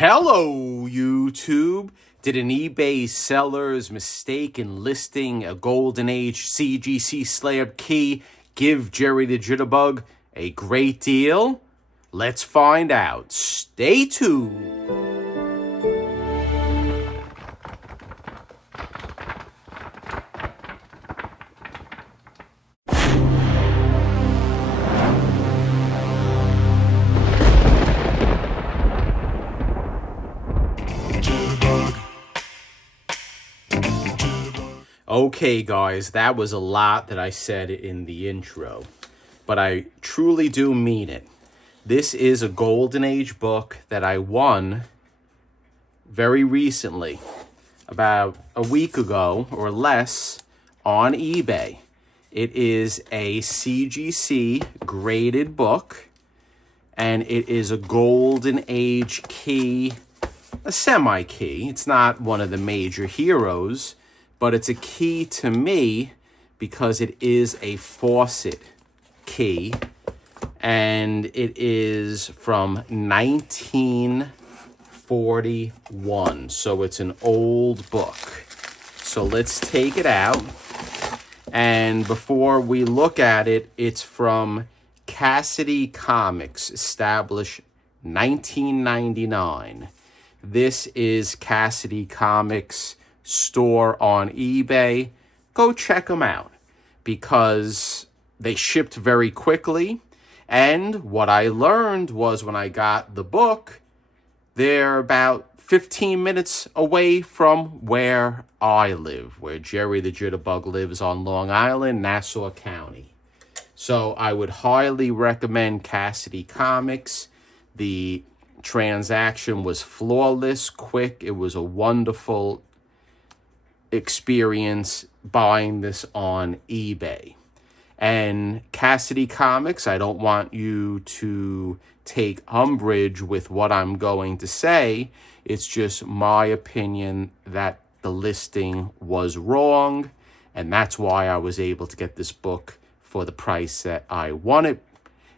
Hello, YouTube. Did an eBay seller's mistake in listing a Golden Age CGC slab key give Jerry the Jitterbug a great deal? Let's find out. Stay tuned. Okay, guys, that was a lot that I said in the intro, but I truly do mean it. This is a Golden Age book that I won very recently, about a week ago or less, on eBay. It is a CGC graded book, and it is a Golden Age key, a semi-key. It's not one of the major heroes, but it's a key to me because it is a faucet key, and it is from 1941. So it's an old book. So let's take it out. And before we look at it, it's from Cassidy Comics, established 1999. This is Cassidy Comics store on eBay. Go check them out because they shipped very quickly. And what I learned was when I got the book, they're about 15 minutes away from where I live, where Jerry the Jitterbug lives on Long Island, Nassau County. So I would highly recommend Cassidy Comics. The transaction was flawless, quick. It was a wonderful experience buying this on eBay. And Cassidy Comics, I don't want you to take umbrage with what I'm going to say. It's just my opinion that the listing was wrong, and that's why I was able to get this book for the price that I wanted.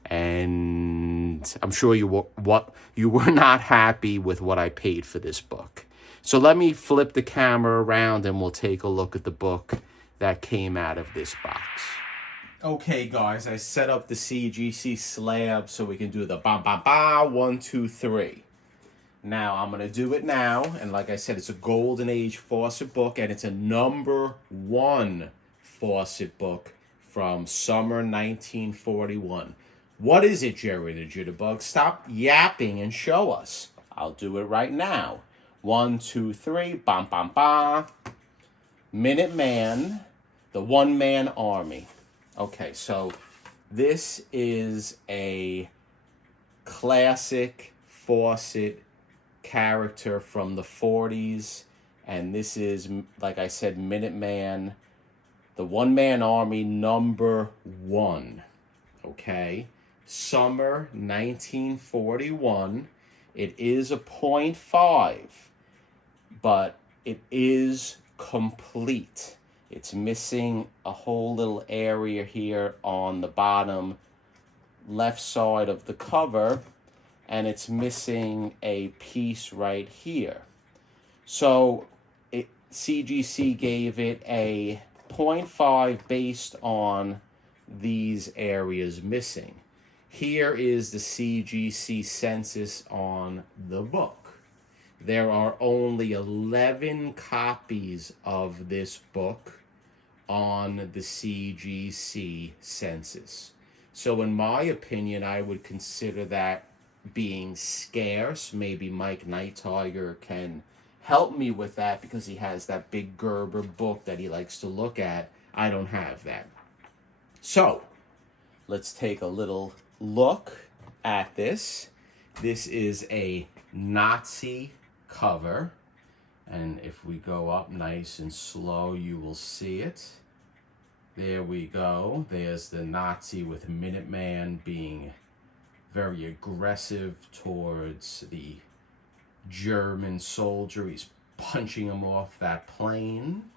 And I'm sure you were not happy with what I paid for this book. So let me flip the camera around and we'll take a look at the book that came out of this box. Okay, guys, I set up the CGC slab so we can do the ba-ba-ba, 1, 2, 3. Now, I'm going to do it now. And like I said, it's a Golden Age faucet book, and it's a #1 faucet book from summer 1941. What is it, Jerry the Jitterbug? Stop yapping and show us. I'll do it right now. 1, 2, 3, bam, bam, bam. Minuteman, the one-man army. Okay, so this is a classic faucet character from the 40s, and this is, like I said, Minuteman, the one-man army #1. Okay, summer 1941. It is a .5. But it is complete. It's missing a whole little area here on the bottom left side of the cover, and it's missing a piece right here. So CGC gave it a .5 based on these areas missing. Here is the CGC census on the book. There are only 11 copies of this book on the CGC census. So in my opinion, I would consider that being scarce. Maybe Mike Night Tiger can help me with that because he has that big Gerber book that he likes to look at. I don't have that. So let's take a little look at this. This is a Nazi cover, and if we go up nice and slow, you will see it. There we go. There's the Nazi with Minuteman being very aggressive towards the German soldier. He's punching him off that plane.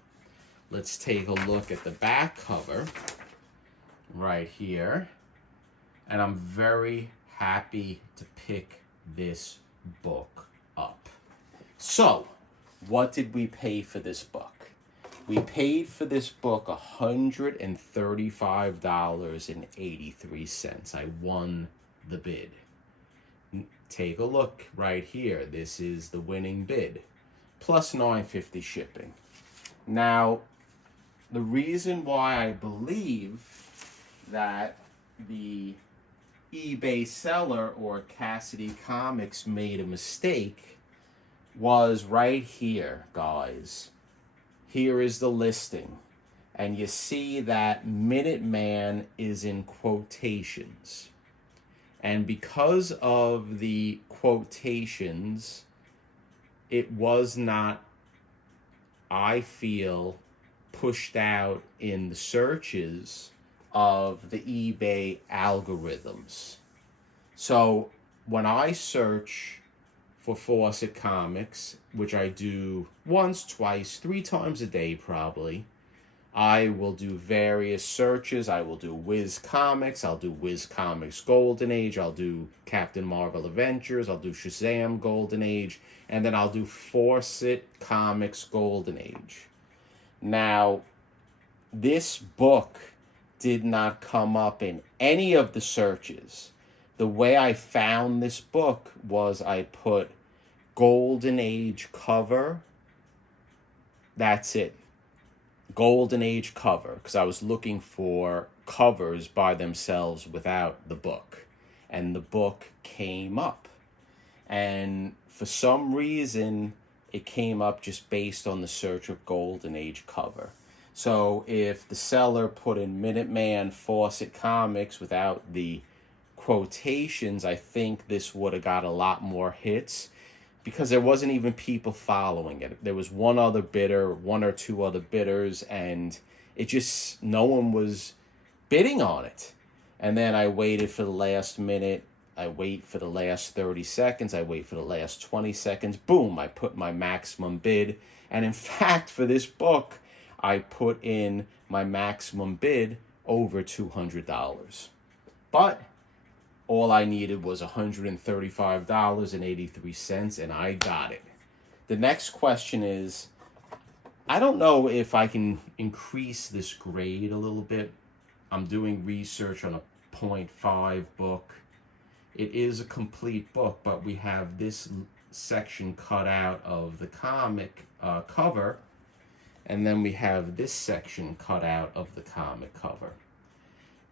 Let's take a look at the back cover right here, and I'm very happy to pick this book up. So, what did we pay for this book? We paid for this book $135.83. I won the bid. Take a look right here. This is the winning bid, plus $9.50 shipping. Now, the reason why I believe that the eBay seller or Cassidy Comics made a mistake was right here, guys. Here is the listing. And you see that Minuteman is in quotations. And because of the quotations, it was not, I feel, pushed out in the searches of the eBay algorithms. So when I search for Fawcett Comics, which I do once, twice, 3 times a day probably, I will do various searches. I will do Wiz Comics. I'll do Wiz Comics Golden Age. I'll do Captain Marvel Adventures. I'll do Shazam Golden Age. And then I'll do Fawcett Comics Golden Age. Now, this book did not come up in any of the searches. The way I found this book was I put Golden Age cover. That's it. Golden Age cover, because I was looking for covers by themselves without the book. And the book came up. And for some reason, it came up just based on the search of Golden Age cover. So if the seller put in Minuteman Fawcett Comics without the quotations, I think this would have got a lot more hits, because there wasn't even people following it. There was one other bidder, 1 or 2 other bidders, and it just, no one was bidding on it. And then I waited for the last minute. I wait for the last 30 seconds. I wait for the last 20 seconds. Boom, I put my maximum bid. And in fact, for this book, I put in my maximum bid over $200. But all I needed was $135.83, and I got it. The next question is, I don't know if I can increase this grade a little bit. I'm doing research on a 0.5 book. It is a complete book, but we have this section cut out of the comic cover, and then we have this section cut out of the comic cover.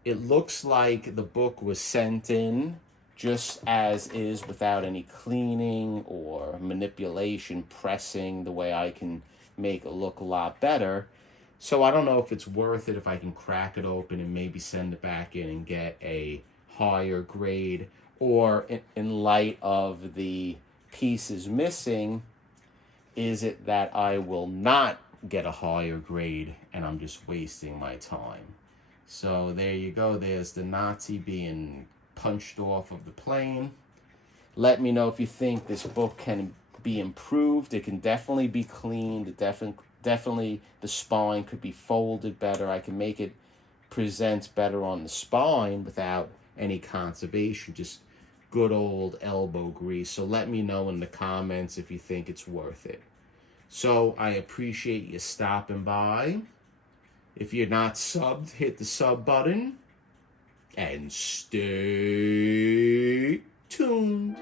It looks like the book was sent in just as is, without any cleaning or manipulation, pressing, the way I can make it look a lot better. So I don't know if it's worth it if I can crack it open and maybe send it back in and get a higher grade, or in light of the pieces missing, is it that I will not get a higher grade and I'm just wasting my time? So there you go. There's the Nazi being punched off of the plane. Let me know if you think this book can be improved. It can definitely be cleaned. It definitely the spine could be folded better. I can make it present better on the spine without any conservation, just good old elbow grease. So let me know in the comments if you think it's worth it. So I appreciate you stopping by. If you're not subbed, hit the sub button and stay tuned.